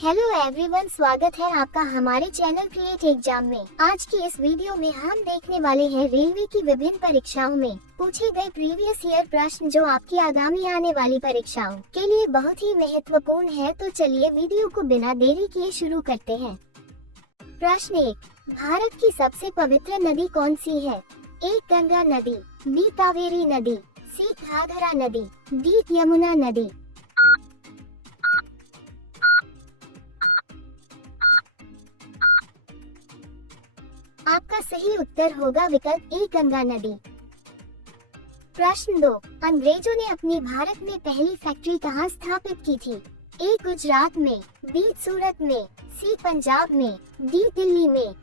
Hello everyone, स्वागत है आपका हमारे चैनल क्रिएट एग्जाम में। आज की इस वीडियो में हम देखने वाले हैं रेलवे की विभिन्न परीक्षाओं में पूछे गए प्रीवियस ईयर प्रश्न जो आपकी आगामी आने वाली परीक्षाओं के लिए बहुत ही महत्वपूर्ण है। तो चलिए वीडियो को बिना देरी किए शुरू करते हैं। प्रश्न 1, भारत की सबसे पवित्र नदी कौन सी है? ए गंगा नदी, बी कावेरी नदी, सी घाघरा नदी, डी यमुना नदी। आपका सही उत्तर होगा विकल्प ए गंगा नदी। प्रश्न 2, अंग्रेजों ने अपनी भारत में पहली फैक्ट्री कहाँ स्थापित की थी? ए गुजरात में, बी सूरत में, सी पंजाब में, डी दिल्ली में।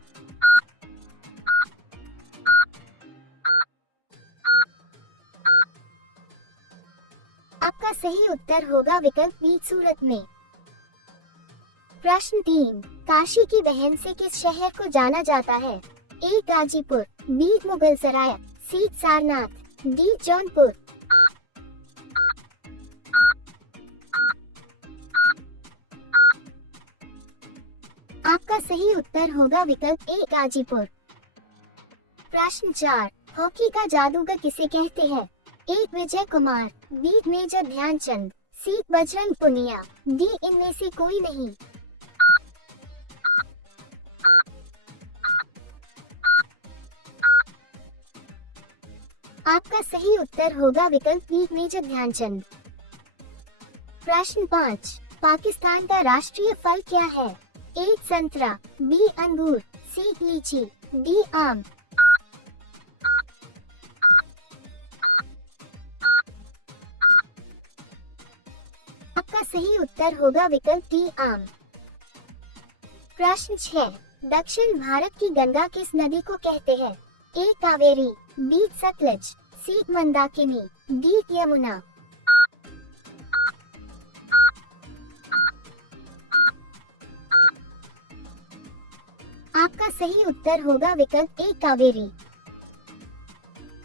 आपका सही उत्तर होगा विकल्प बी सूरत में। प्रश्न 3, काशी की बहन से किस शहर को जाना जाता है? ए गाजीपुर, बी मुगलसराय, सी सारनाथ, डी जौनपुर। आपका सही उत्तर होगा विकल्प ए गाजीपुर। प्रश्न 4, हॉकी का जादूगर किसे कहते हैं? ए विजय कुमार, बी मेजर ध्यानचंद, सी बजरंग पुनिया, डी इनमें से कोई नहीं। आपका सही उत्तर होगा विकल्प बी मेजर ध्यानचंद। प्रश्न 5, पाकिस्तान का राष्ट्रीय फल क्या है? ए संतरा, बी अंगूर, सी लीची, डी आम। आपका सही उत्तर होगा विकल्प डी आम। प्रश्न 6, दक्षिण भारत की गंगा किस नदी को कहते हैं? ए कावेरी, बी सतलज, सी मंदाकिनी, डी यमुना। आपका सही उत्तर होगा विकल्प ए कावेरी।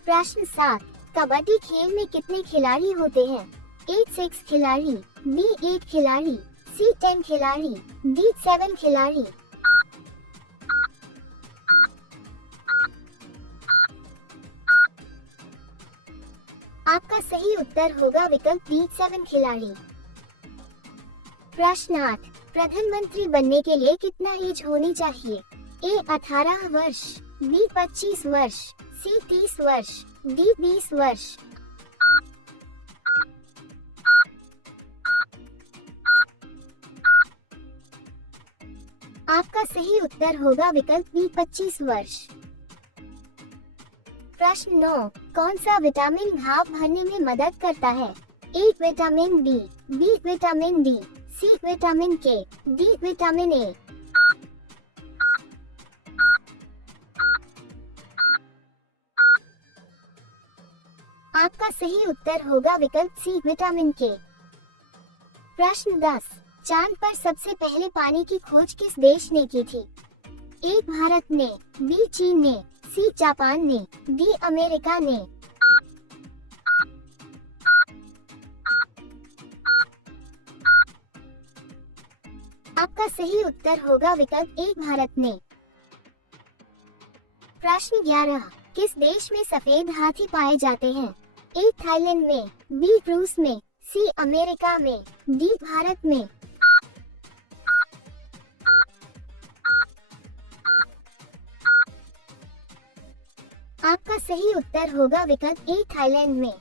प्रश्न 7, कबड्डी खेल में कितने खिलाड़ी होते हैं? ए 6 खिलाड़ी, बी 8 खिलाड़ी, सी 10 खिलाड़ी, डी 7 खिलाड़ी। आपका सही उत्तर होगा विकल्प डी 7 खिलाड़ी। प्रश्न 8, प्रधानमंत्री बनने के लिए कितना एज होनी चाहिए? ए 18 वर्ष, बी 25 वर्ष, सी 30 वर्ष, डी 20 वर्ष। आपका सही उत्तर होगा विकल्प बी 25 वर्ष। प्रश्न 9, कौन सा विटामिन घाव भरने में मदद करता है? A vitamin B, B vitamin D, C vitamin K, D vitamin A. आपका सही उत्तर होगा विकल्प सी विटामिन के। प्रश्न 10, चांद पर सबसे पहले पानी की खोज किस देश ने की थी? ए भारत ने, बी चीन ने, सी जापान ने, डी अमेरिका ने। आपका सही उत्तर होगा विकल्प ए भारत ने। प्रश्न 11, किस देश में सफेद हाथी पाए जाते हैं? ए थाईलैंड में, बी रूस में, सी अमेरिका में, डी भारत में। आपका सही उत्तर होगा विकल्प ए थाईलैंड में।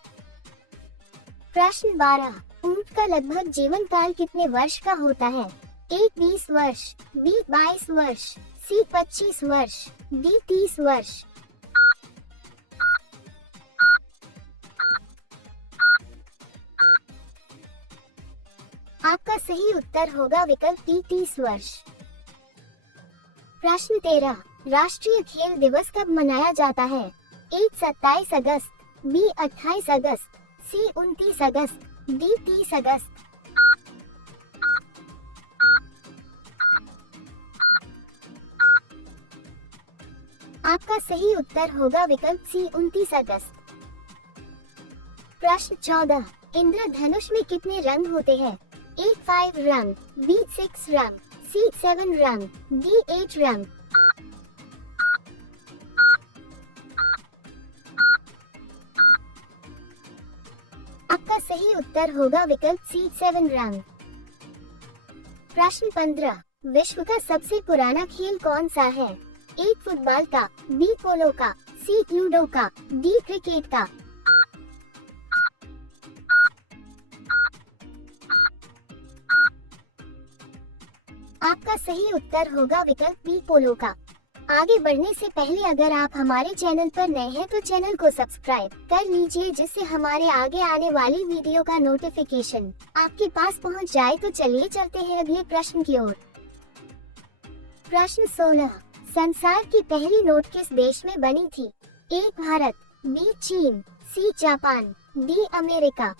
प्रश्न 12, ऊंट का लगभग जीवन काल कितने वर्ष का होता है? ए 20 वर्ष, बी 22 वर्ष, सी 25 वर्ष, डी 30 वर्ष। आपका सही उत्तर होगा विकल्प डी 30 वर्ष। प्रश्न 13, राष्ट्रीय खेल दिवस कब मनाया जाता है? ए 27 अगस्त, बी 28 अगस्त, सी 29 अगस्त, डी 30 अगस्त। आपका सही उत्तर होगा विकल्प सी 29 अगस्त। प्रश्न 14, इंद्रधनुष में कितने रंग होते हैं? A 5 rung, B 6 rung, C 7 rung, D 8 rung। आपका सही उत्तर होगा विकल्प C 7 रंग। प्रश्न 15, विश्व का सबसे पुराना खेल कौन सा है? A फुटबॉल का, B पोलो का, C लूडो का, D क्रिकेट का। आपका सही उत्तर होगा विकल्प B पोलो का। आगे बढ़ने से पहले अगर आप हमारे चैनल पर नए हैं तो चैनल को सब्सक्राइब कर लीजिए, जिससे हमारे आगे आने वाली वीडियो का नोटिफिकेशन आपके पास पहुंच जाए। तो चलिए चलते हैं अगले प्रश्न की ओर। प्रश्न 16, संसार की पहली नोट किस देश में बनी थी? A भारत, B चीन, C जापान, D अमेरिका।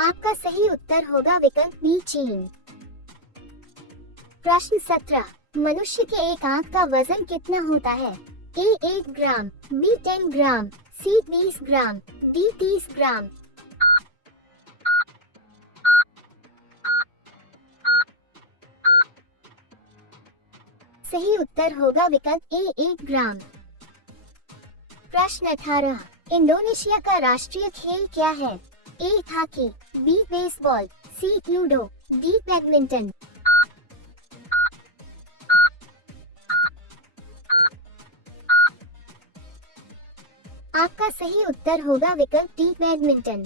आपका सही उत्तर होगा विकल्प बी चीन। प्रश्न 17, मनुष्य के एक आंख का वजन कितना होता है? A 8 gram, B 10 gram, C 20 gram, D 30 ग्राम। सही उत्तर होगा विकल्प A 8 ग्राम। प्रश्न 18, इंडोनेशिया का राष्ट्रीय खेल क्या है? A hockey, B baseball, C ludo, D badminton. आपका सही उत्तर होगा विकल्प D बैडमिंटन।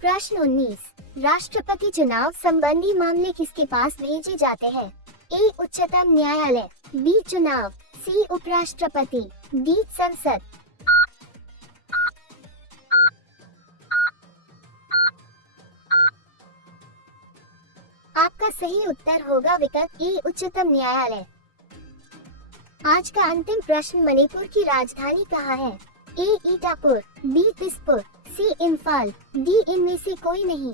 प्रश्न 19, राष्ट्रपति चुनाव संबंधी मामले किसके पास भेजे जाते हैं? A उच्चतम न्यायालय, B चुनाव, C उपराष्ट्रपति, D संसद। आपका सही उत्तर होगा विकल्प ए उच्चतम न्यायालय। आज का अंतिम प्रश्न, मणिपुर की राजधानी कहाँ है? A ईटापुर, B Dispur, C Imphal, D इनमें से कोई नहीं।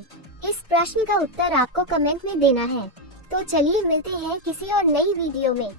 इस प्रश्न का उत्तर आपको कमेंट में देना है। तो चलिए मिलते हैं किसी और नई वीडियो में।